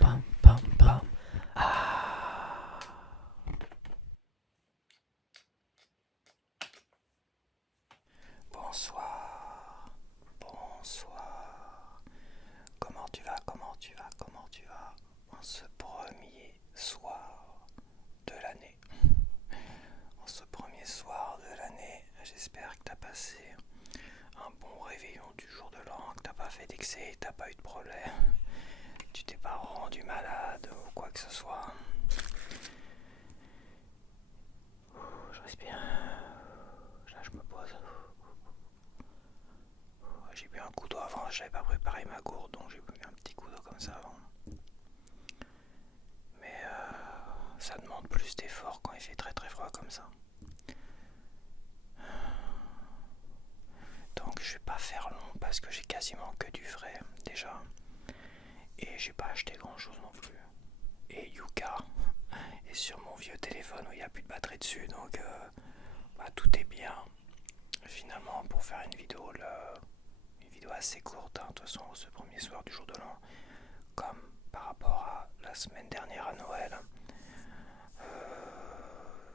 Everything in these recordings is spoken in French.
Pam, pam, pam. Ah. Bonsoir, bonsoir. Comment tu vas, comment tu vas, comment tu vas en ce premier soir de l'année? En ce premier soir de l'année, j'espère que tu as passé un bon réveillon du jour de l'an, que tu n'as pas fait d'excès, que tu n'as pas eu de problème, tu t'es pas rendu malade ou quoi que ce soit. Je respire. Là, je me pose. J'ai bu un coup d'eau avant, j'avais pas préparé ma gourde, donc j'ai bu un petit coup d'eau comme ça avant. Mais ça demande plus d'efforts quand il fait très très froid comme ça. Donc je vais pas faire long parce que j'ai quasiment que du frais déjà. Et j'ai pas acheté grand chose non plus. Et Yuka est sur mon vieux téléphone où il n'y a plus de batterie dessus, donc tout est bien. Finalement, pour faire une vidéo assez courte, hein, de toute façon ce premier soir du jour de l'an, comme par rapport à la semaine dernière à Noël,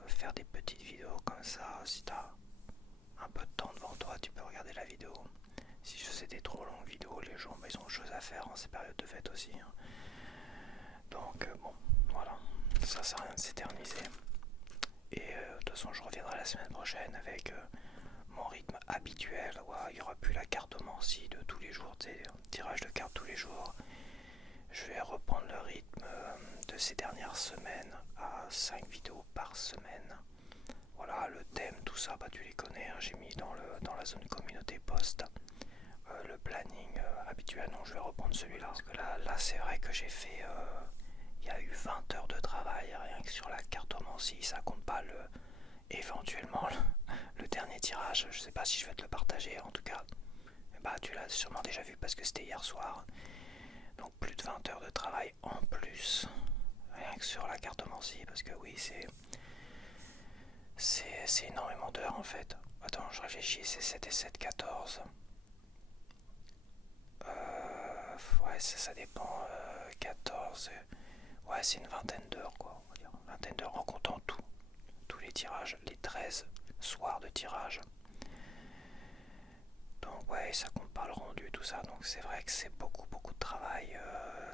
faire des petites vidéos comme ça, si t'as un peu de temps devant toi, tu peux regarder la vidéo. Si je faisais des trop longues vidéos, les gens ils ont autre chose à faire en ces périodes de fête aussi, hein. Donc bon, voilà, ça sert à rien de s'éterniser. Et de toute façon je reviendrai la semaine prochaine avec mon rythme habituel. Il n'y aura plus la cartomancie de tous les jours, tirage de cartes tous les jours. Je vais reprendre le rythme de ces dernières semaines à 5 vidéos par semaine. Voilà, le thème, tout ça, tu les connais, hein, j'ai mis dans la zone communauté post le planning habituel. Donc je vais reprendre celui-là, parce que là c'est vrai que j'ai fait il y a eu 20 heures de travail rien que sur la cartomancie. Ça compte pas éventuellement le dernier tirage. Je sais pas si je vais te le partager, en tout cas tu l'as sûrement déjà vu parce que c'était hier soir. Donc plus de 20 heures de travail en plus rien que sur la cartomancie, parce que oui, c'est énormément d'heures en fait. Attends, je réfléchis, c'est 7 et 7, 14. Ouais, ça dépend. 14. Ouais, c'est une vingtaine d'heures, quoi. On va dire. Une vingtaine d'heures en comptant tous les tirages, les 13 soirs de tirage. Donc, ouais, ça compte pas le rendu, tout ça. Donc, c'est vrai que c'est beaucoup, beaucoup de travail.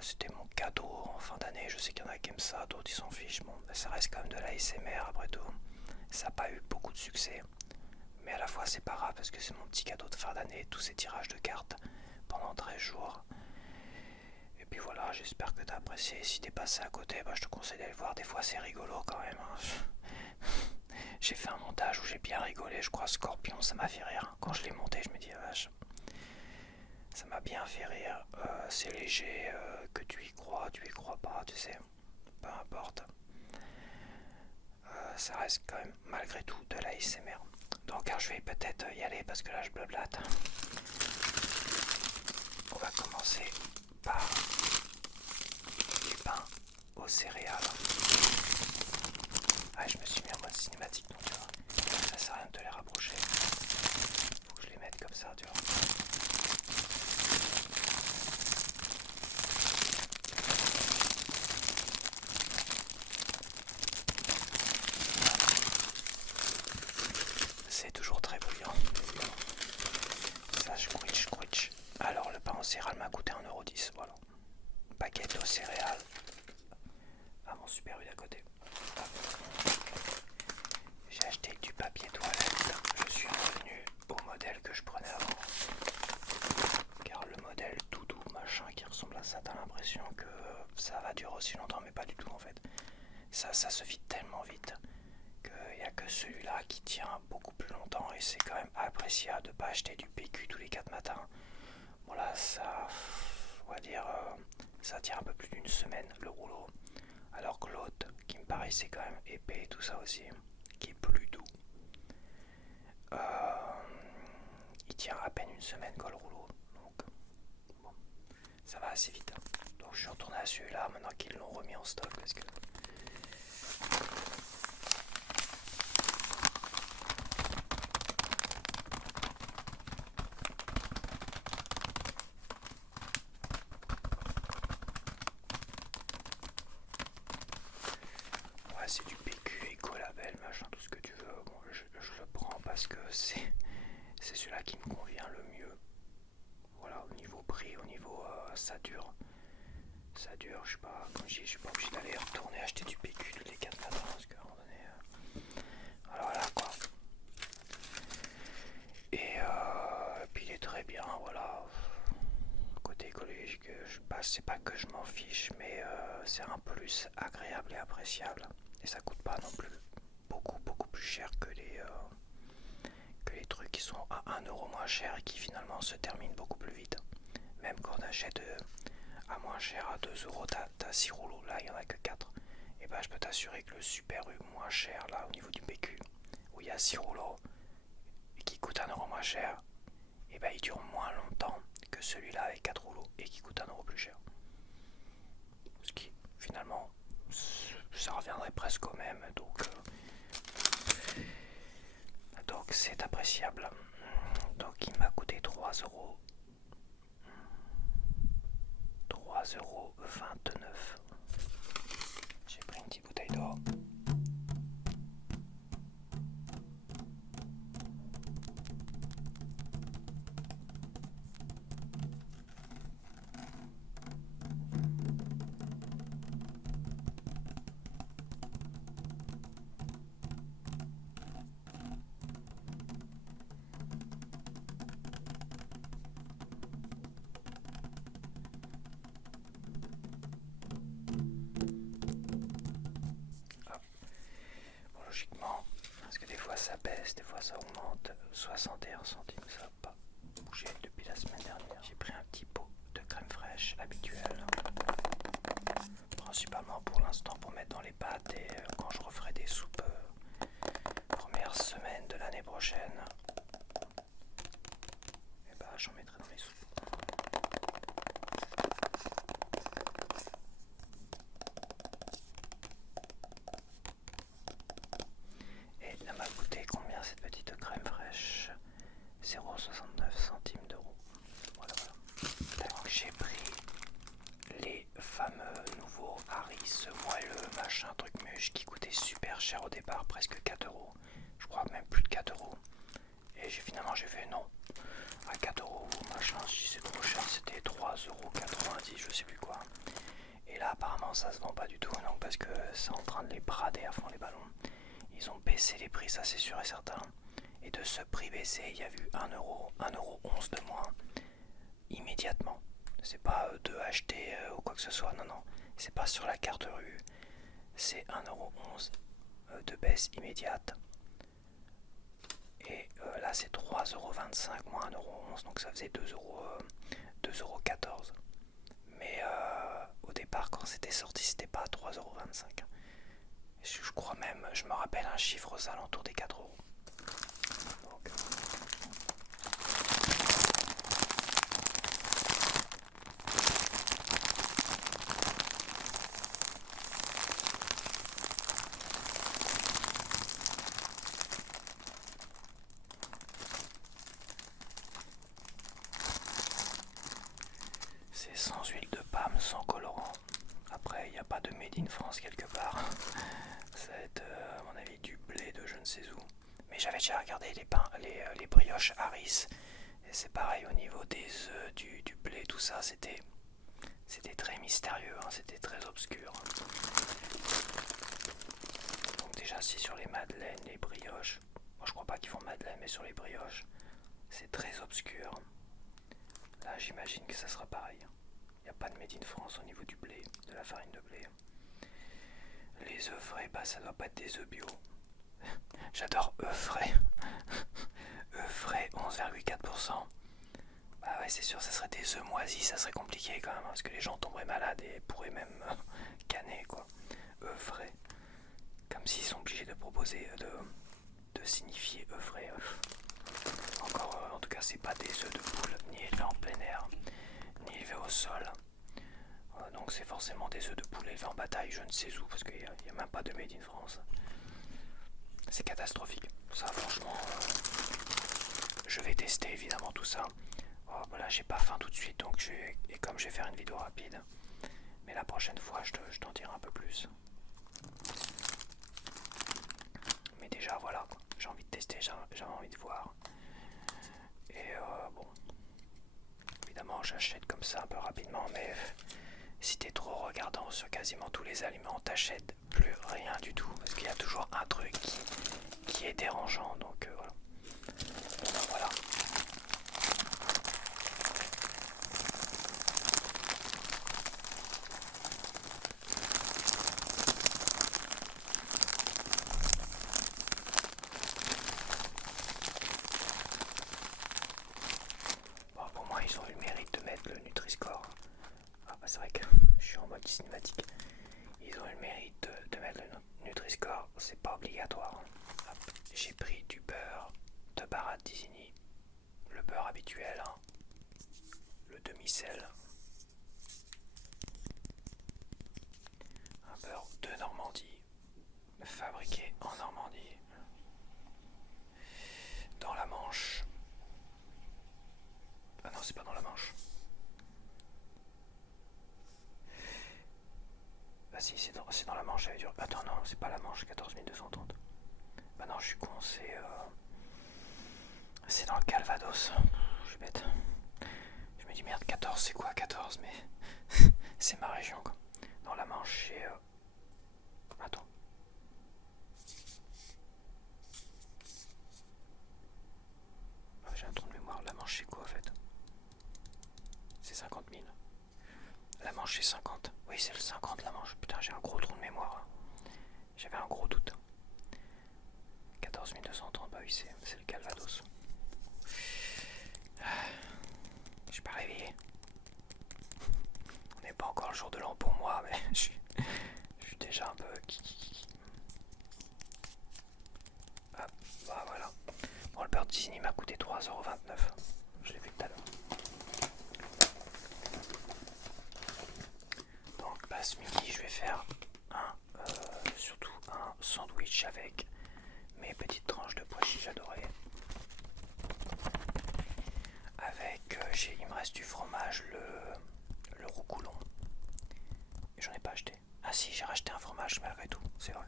C'était mon cadeau en fin d'année. Je sais qu'il y en a qui aiment ça, d'autres ils s'en fichent. Bon, ça reste quand même de l'ASMR après tout. Ça n'a pas eu beaucoup de succès. Mais à la fois, c'est pas grave parce que c'est mon petit cadeau de fin d'année, tous ces tirages de cartes pendant 13 jours. Et puis voilà, j'espère que t'as apprécié. Si t'es passé à côté, je te conseille d'aller voir. Des fois, c'est rigolo quand même, hein. J'ai fait un montage où j'ai bien rigolé. Je crois Scorpion, ça m'a fait rire. Quand je l'ai monté, je me dis, vache, ça m'a bien fait rire. C'est léger, que tu y crois pas, tu sais. Peu importe. Ça reste quand même, malgré tout, de la ASMR. Donc, je vais peut-être y aller parce que là, je blablate. On va commencer par du pain aux céréales. Je me suis mis en mode cinématique, donc tu vois, ça sert à rien de te les rapprocher. Faut que je les mette comme ça, tu vois. C'est toujours très brillant. Ça, je squitch. Alors, le pain aux céréales m'a coûté 1,10 €, voilà. Baguette aux céréales. À mon super vue d'à côté. J'ai acheté du papier toilette. Je suis revenu au modèle que je prenais avant. Car le modèle doudou machin qui ressemble à ça, t'as l'impression que ça va durer aussi longtemps, mais pas du tout en fait. Ça se vide tellement vite qu'il n'y a que celui-là qui tient beaucoup plus longtemps, et c'est quand même appréciable de ne pas acheter du PQ tous les 4 matins. Bon là, ça, on va dire, ça tient un peu plus d'une semaine le rouleau. Alors que l'autre, qui me paraissait quand même épais et tout ça aussi, qui est plus doux, il tient à peine une semaine quoi le rouleau. Donc bon, ça va assez vite. Donc je suis retourné à celui-là maintenant qu'ils l'ont remis en stock parce que convient le mieux. Voilà, au niveau prix, au niveau ça dure, je sais pas, comme je dis, je suis pas obligé d'aller retourner acheter du PQ tous les 4 matins parce qu'à un moment donné, voilà quoi. Et puis il est très bien, voilà. Côté écologique, c'est pas que je m'en fiche, mais c'est un plus agréable et appréciable. Et ça coûte pas non plus beaucoup plus cher que les trucs qui sont à 1 € moins cher et qui finalement se terminent beaucoup plus vite. Même quand on achète à moins cher à 2 €, t'as 6 rouleaux, là il y en a que 4. Et ben je peux t'assurer que le Super U moins cher là au niveau du PQ, où il y a 6 rouleaux et qui coûte 1 € moins cher, et ben il dure moins longtemps que celui-là avec 4 rouleaux et qui coûte 1 € plus cher. Ce qui finalement ça reviendrait presque au même, donc c'est appréciable. Donc il m'a coûté 3,29 €. J'ai pris une petite bouteille d'eau. Bon, logiquement, parce que des fois ça baisse, des fois ça augmente, 61 centimes, ça n'a pas bougé depuis la semaine dernière. J'ai pris un petit pot de crème fraîche habituelle, principalement pour l'instant pour mettre dans les pâtes et quand je referai des soupes première semaine de l'année prochaine, et bah j'en mettrai dans les soupes. Et elle m'a coûté combien cette petite crème fraîche? 0,69 centimes d'euros. Voilà. Donc j'ai pris les fameux nouveaux Harris moelleux, machin, truc muche, qui coûtaient super cher au départ, presque 4 €. Je crois même plus de 4 €. Et finalement j'ai fait non. À 4 € machin, si c'est trop cher, c'était 3,90 €, je sais plus quoi. Et là apparemment ça se vend pas du tout, donc parce que c'est en train de les brader à fond les ballons. Ils ont baissé les prix, ça c'est sûr et certain. Et de ce prix baissé, il y a eu 1,11 € de moins immédiatement. C'est pas de acheter ou quoi que ce soit, non. C'est pas sur la carte rue. C'est 1,11 € de baisse immédiate. Et là c'est 3,25 € moins 1,11 €, donc ça faisait 2,14 €. Mais au départ quand c'était sorti c'était pas 3,25 €. Je crois même, je me rappelle un chiffre aux alentours des 4 €. Donc, c'est sans huile de palme, sans colorant. Après, il n'y a pas de made in France quelque part. Ça va être, à mon avis, du blé de je ne sais où. Mais j'avais déjà regardé les brioches Harris. Et c'est pareil au niveau des œufs, du blé, tout ça. C'était très mystérieux, hein, c'était très obscur. Donc déjà, si sur les madeleines, les brioches, moi je crois pas qu'ils font madeleine, mais sur les brioches, c'est très obscur. Là, j'imagine que ça sera pareil. Il n'y a pas de made in France au niveau du blé, de la farine de blé. Les œufs frais, bah ça doit pas être des œufs bio. J'adore œufs frais. œufs frais, 11,4%. Bah ouais, c'est sûr, ça serait des œufs moisis, ça serait compliqué quand même, parce que les gens tomberaient malades et pourraient même canner, quoi. Œufs frais. Comme s'ils sont obligés de proposer, de signifier œufs frais. Encore, en tout cas, c'est pas des œufs de poule, ni élevés en plein air, ni élevés au sol. Donc c'est forcément des œufs de poule élevés en bataille, je ne sais où, parce qu'il n'y a même pas de made in France. C'est catastrophique. Ça, franchement, je vais tester évidemment tout ça. Voilà, j'ai pas faim tout de suite, donc et comme je vais faire une vidéo rapide, mais la prochaine fois, je t'en dirai un peu plus. Mais déjà, voilà, j'ai envie de tester, j'avais envie de voir. Et bon, j'achète comme ça un peu rapidement, mais si t'es trop regardant sur quasiment tous les aliments, t'achètes plus rien du tout, parce qu'il y a toujours un truc qui est dérangeant, donc voilà. Voilà. Bon, au moins ils ont eu le mérite de mettre le Nutri-Score. Ah bah c'est vrai que je suis en mode cinématique. Ils ont eu le mérite de mettre le Nutri-Score, c'est pas obligatoire. J'ai pris du beurre de Baratini, le beurre habituel, hein, le demi-sel, un beurre de Normandie, fabriqué en Normandie, dans la Manche. Ah non, c'est pas dans la Manche. Ah si, c'est dans la Manche, j'avais dû... Attends, non, c'est pas la Manche, 14230. Bah non, je suis con, c'est dans le Calvados. Je suis bête. Je me dis merde, 14 c'est quoi 14, mais c'est ma région quoi. Dans la Manche, c'est... Attends. J'ai un trou de mémoire. La Manche c'est quoi en fait? C'est 50 000. La Manche c'est 50. Oui, c'est le 50 la Manche. Putain, j'ai un gros trou de mémoire. J'avais un gros doute. 14 230, bah oui, c'est le Calvados. Je suis pas réveillé. On n'est pas encore le jour de l'an pour moi, mais je suis déjà un peu... Hop, bah voilà. Bon, le beurre Disney m'a coûté 3,29€. Je l'ai vu tout à l'heure. Donc, bah, ce midi, je vais faire surtout un sandwich avec mes petites tranches de pois chiches adorées. Avec, il me reste du fromage, le roucoulon. Et j'en ai pas acheté. Ah si, j'ai racheté un fromage malgré tout, c'est vrai.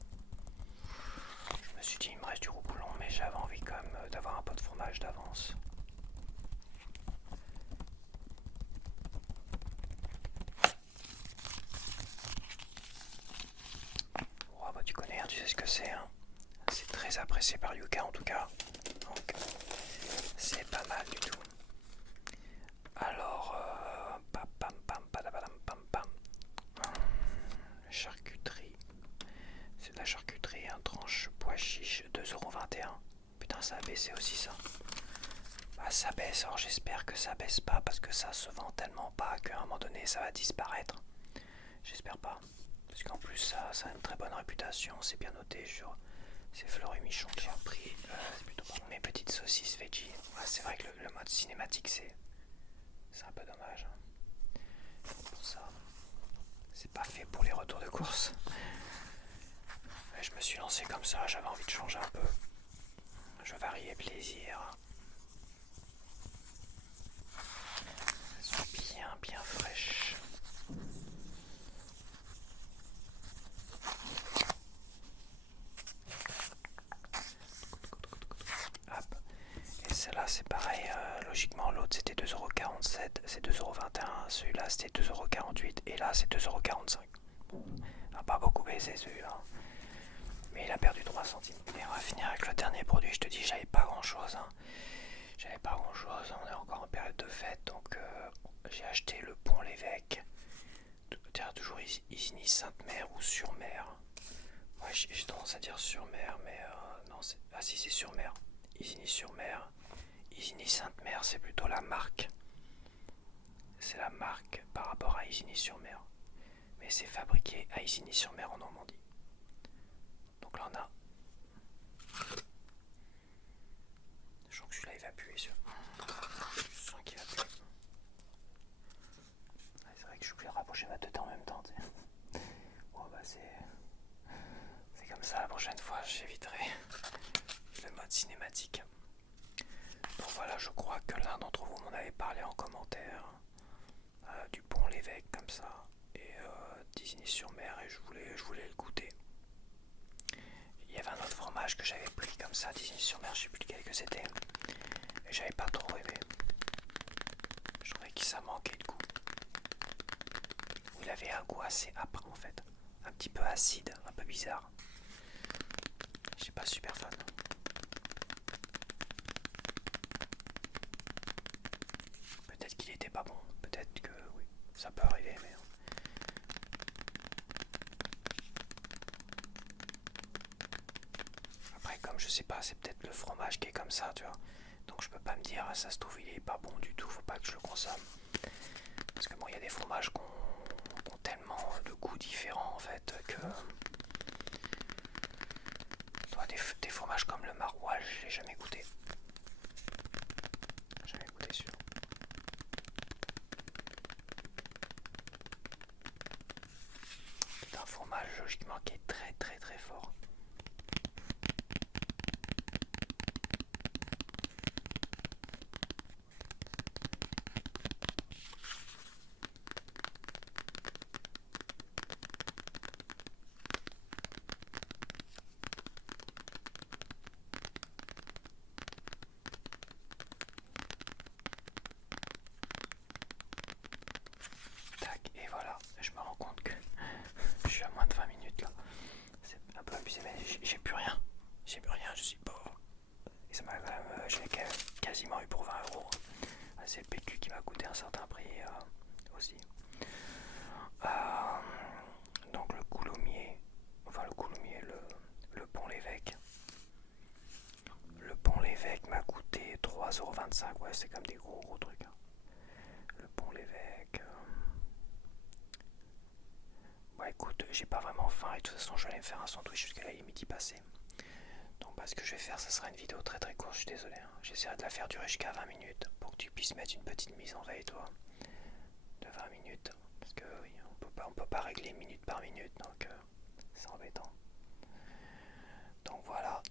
Je me suis dit, il me reste du roucoulon, mais j'avais envie quand même d'avoir un peu de fromage d'avance. Oh bah tu connais, hein, tu sais ce que c'est. Hein. C'est très apprécié par Yuka en tout cas. Donc c'est pas mal du tout. Alors, charcuterie. C'est de la charcuterie, un tranche pois chiche, 2,21€. Putain, ça a baissé aussi ça. Bah ça baisse, alors j'espère que ça baisse pas parce que ça se vend tellement pas qu'à un moment donné ça va disparaître. J'espère pas. Parce qu'en plus ça a une très bonne réputation, c'est bien noté sur ces Fleury Michon. J'ai pris mes petites saucisses veggie. Ouais, c'est vrai que le mode cinématique c'est un peu dommage. Pour ça, c'est pas fait pour les retours de course. Et je me suis lancé comme ça, j'avais envie de changer un peu. Je variais plaisir. Elles sont bien fraîches. Hop. Et celle-là c'est pareil, logiquement l'autre c'était 2,47€, c'est 2,21€, celui-là c'était 2,48€ et là c'est 2,45€. Bon, il n'a pas beaucoup baissé celui-là. Mais il a perdu 3 centimes. Et on va finir avec le dernier produit, je te dis j'avais pas grand chose. Hein. J'avais pas grand chose, on est encore en période de fête, donc j'ai acheté le Pont l'Évêque. Toujours Isigny Sainte-Mère ou sur-mer. Moi j'ai tendance à dire sur-mer, mais non, ah si c'est sur-mer. Isigny sur mer. Isigny Sainte-Mère, c'est plutôt la marque. C'est la marque par rapport à Isigny sur mer. Mais c'est fabriqué à Isigny sur mer en Normandie. Donc là on a. Je sens que celui-là il va puer. Je sens qu'il va puer. Ouais, c'est vrai que je suis obligé de rapprocher ma tête en même temps. Bon bah c'est comme ça, la prochaine fois j'éviterai le mode cinématique. Donc voilà, je crois que l'un d'entre vous m'en avait parlé en commentaire du Pont l'Évêque comme ça et d'Isigny sur mer et je voulais le goûter. Il y avait un autre fromage que j'avais pris comme ça d'Isigny sur mer, je sais plus lequel que c'était et j'avais pas trop aimé. Je trouvais que ça manquait avait un goût assez âpre en fait. Un petit peu acide, un peu bizarre. Je suis pas super fan. Peut-être qu'il était pas bon, peut-être que oui, ça peut arriver, mais. Après, comme je sais pas, c'est peut-être le fromage qui est comme ça, tu vois. Donc je peux pas me dire, ça se trouve, il est pas bon du tout, faut pas que je le consomme. Parce que bon, il y a des fromages qui ont tellement de goûts différents en fait que. Toi, des fromages comme le maroilles, je l'ai jamais goûté. Jamais goûté sûr. C'est un fromage logiquement qui est très très très fort. Tac, et voilà, je me rends compte que je suis à moins de 20 minutes là. C'est un peu abusé, mais j'ai plus rien. J'ai plus rien, je suis pauvre. Et ça m'a quand même, je l'ai quasiment eu pour 20 €. C'est le PQ qui m'a coûté un certain prix aussi. Donc le Coulommiers, enfin le Coulommiers, le Pont-l'Évêque. Le Pont-l'Évêque m'a coûté 3,25 €. Ouais, c'est comme des gros trucs. Hein. Le Pont-l'Évêque. Bah écoute, j'ai pas vraiment faim et de toute façon je vais aller me faire un sandwich jusqu'à la midi passée. Donc bah, ce que je vais faire, ça sera une vidéo très très courte, je suis désolé. Hein. J'essaierai de la faire durer jusqu'à 20 minutes pour que tu puisses mettre une petite mise en veille toi. De 20 minutes. Parce que oui, on peut pas régler minute par minute, donc c'est embêtant. Donc voilà.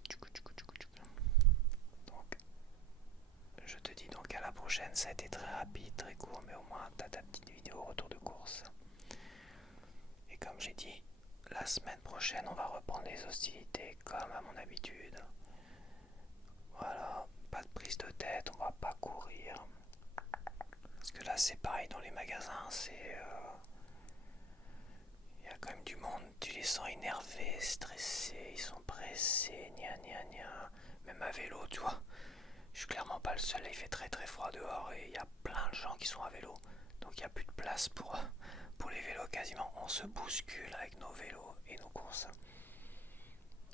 Donc je te dis donc à la prochaine, ça a été très rapide, très court, mais au moins t'as ta petite vidéo retour de course. Et comme j'ai dit, la semaine prochaine on va reprendre les hostilités comme à mon habitude. Voilà, pas de prise de tête, on va pas courir. Parce que là c'est pareil dans les magasins, il y a quand même du monde, tu les sens énervés, stressés, ils sont pressés, gna gna gna. Même à vélo, tu vois. Je suis clairement pas le seul, il fait très très froid dehors et il y a plein de gens qui sont à vélo. Donc il n'y a plus de place pour les vélos quasiment. On se bouscule avec nos vélos et nos courses.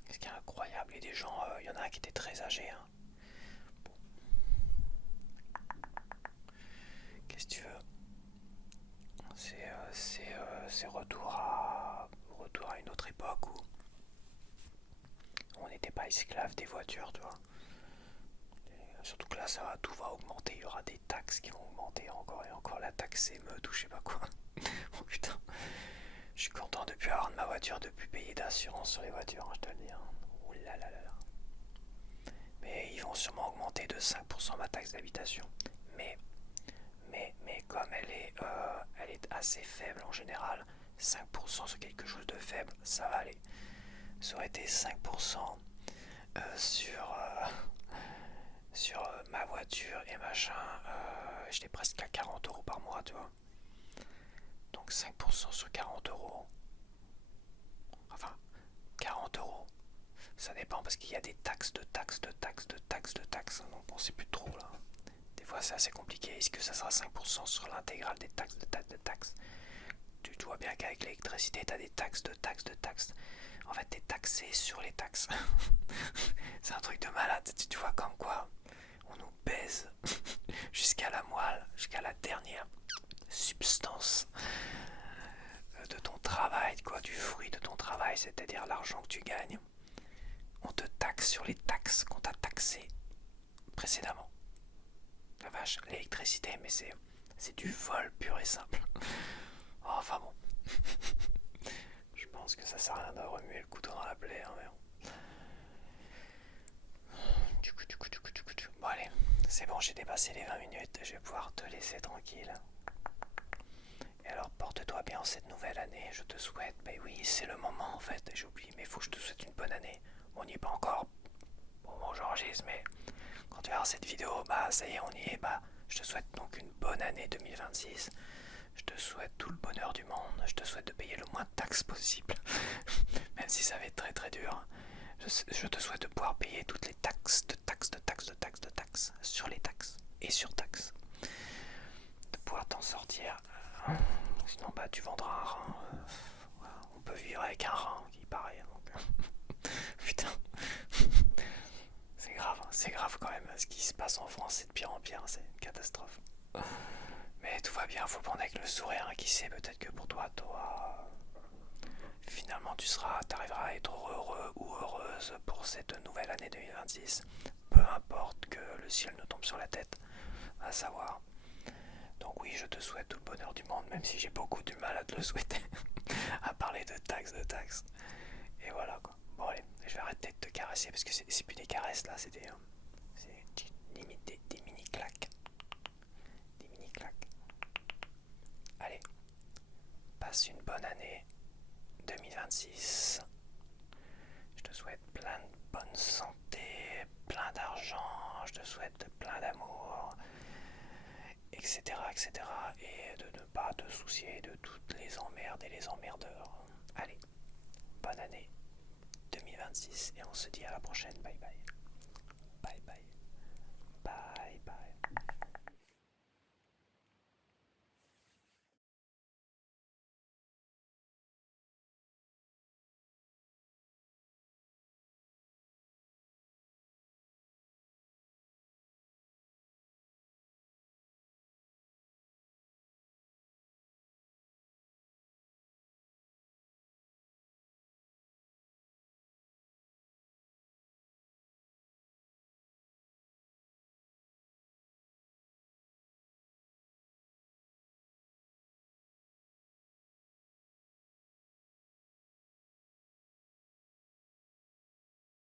Ce qui est incroyable. Et des gens, il y en a un qui était très âgé. Hein. Bon. Qu'est-ce que tu veux? C'est retour à une autre époque où on n'était pas esclave des voitures, tu vois. Surtout que là, tout va augmenter. Il y aura des taxes qui vont augmenter encore et encore. La taxe émeute ou je sais pas quoi. Oh putain. Je suis content de plus avoir de ma voiture, de plus payer d'assurance sur les voitures, hein, je te le dis. Hein. Ouh là là là là. Mais ils vont sûrement augmenter de 5% ma taxe d'habitation. Mais comme elle est assez faible en général, 5% sur quelque chose de faible, ça va aller. Ça aurait été 5% sur ma voiture et machin, j'étais presque à 40 € par mois, tu vois. Donc 5% sur 40 €. Enfin, 40 €. Ça dépend parce qu'il y a des taxes. Donc bon, c'est plus trop là. Des fois, c'est assez compliqué. Est-ce que ça sera 5% sur l'intégrale des taxes? Tu vois bien qu'avec l'électricité, tu as des taxes. En fait, tu es taxé sur les taxes. C'est un truc de malade. Tu vois comme quoi on nous baise jusqu'à la moelle, jusqu'à la dernière substance de ton travail, quoi, du fruit de ton travail, c'est-à-dire l'argent que tu gagnes. On te taxe sur les taxes qu'on t'a taxé précédemment. La vache, l'électricité, mais c'est du vol pur et simple. Enfin bon. Je pense que ça sert à rien de remuer le couteau dans la plaie, hein, mais bon. Bon allez, c'est bon, j'ai dépassé les 20 minutes, je vais pouvoir te laisser tranquille. Et alors porte-toi bien en cette nouvelle année, je te souhaite, ben oui c'est le moment en fait, j'ai oublié, mais il faut que je te souhaite une bonne année. On n'y est pas encore, bon j'enregistre, mais quand tu verras cette vidéo, bah ça y est on y est, bah je te souhaite donc une bonne année 2026. Je te souhaite tout le bonheur du monde. Je te souhaite de payer le moins de taxes possible. Même si ça va être très très dur. Je te souhaite de pouvoir payer toutes les taxes, de taxes, sur les taxes et sur taxes. De pouvoir t'en sortir. Sinon, bah, tu vendras un rein. Voilà. On peut vivre avec un rein, il paraît. Donc... Putain. C'est grave quand même. Ce qui se passe en France, c'est de pire en pire. C'est une catastrophe. Mais tout va bien, faut prendre avec le sourire. Qui sait, peut-être que pour toi, finalement, t'arriveras à être heureux ou heureuse pour cette nouvelle année 2026. Peu importe que le ciel nous tombe sur la tête, à savoir. Donc oui, je te souhaite tout le bonheur du monde, même si j'ai beaucoup du mal à te le souhaiter. À parler de taxes. Et voilà quoi. Bon allez, je vais arrêter de te caresser parce que c'est plus des caresses là, c'est limite des mini claques. Des mini claques. Allez, passe une bonne année 2026. Je te souhaite plein de bonne santé, plein d'argent, je te souhaite plein d'amour, etc. Et de ne pas te soucier de toutes les emmerdes et les emmerdeurs. Allez, bonne année 2026 et on se dit à la prochaine. Bye bye.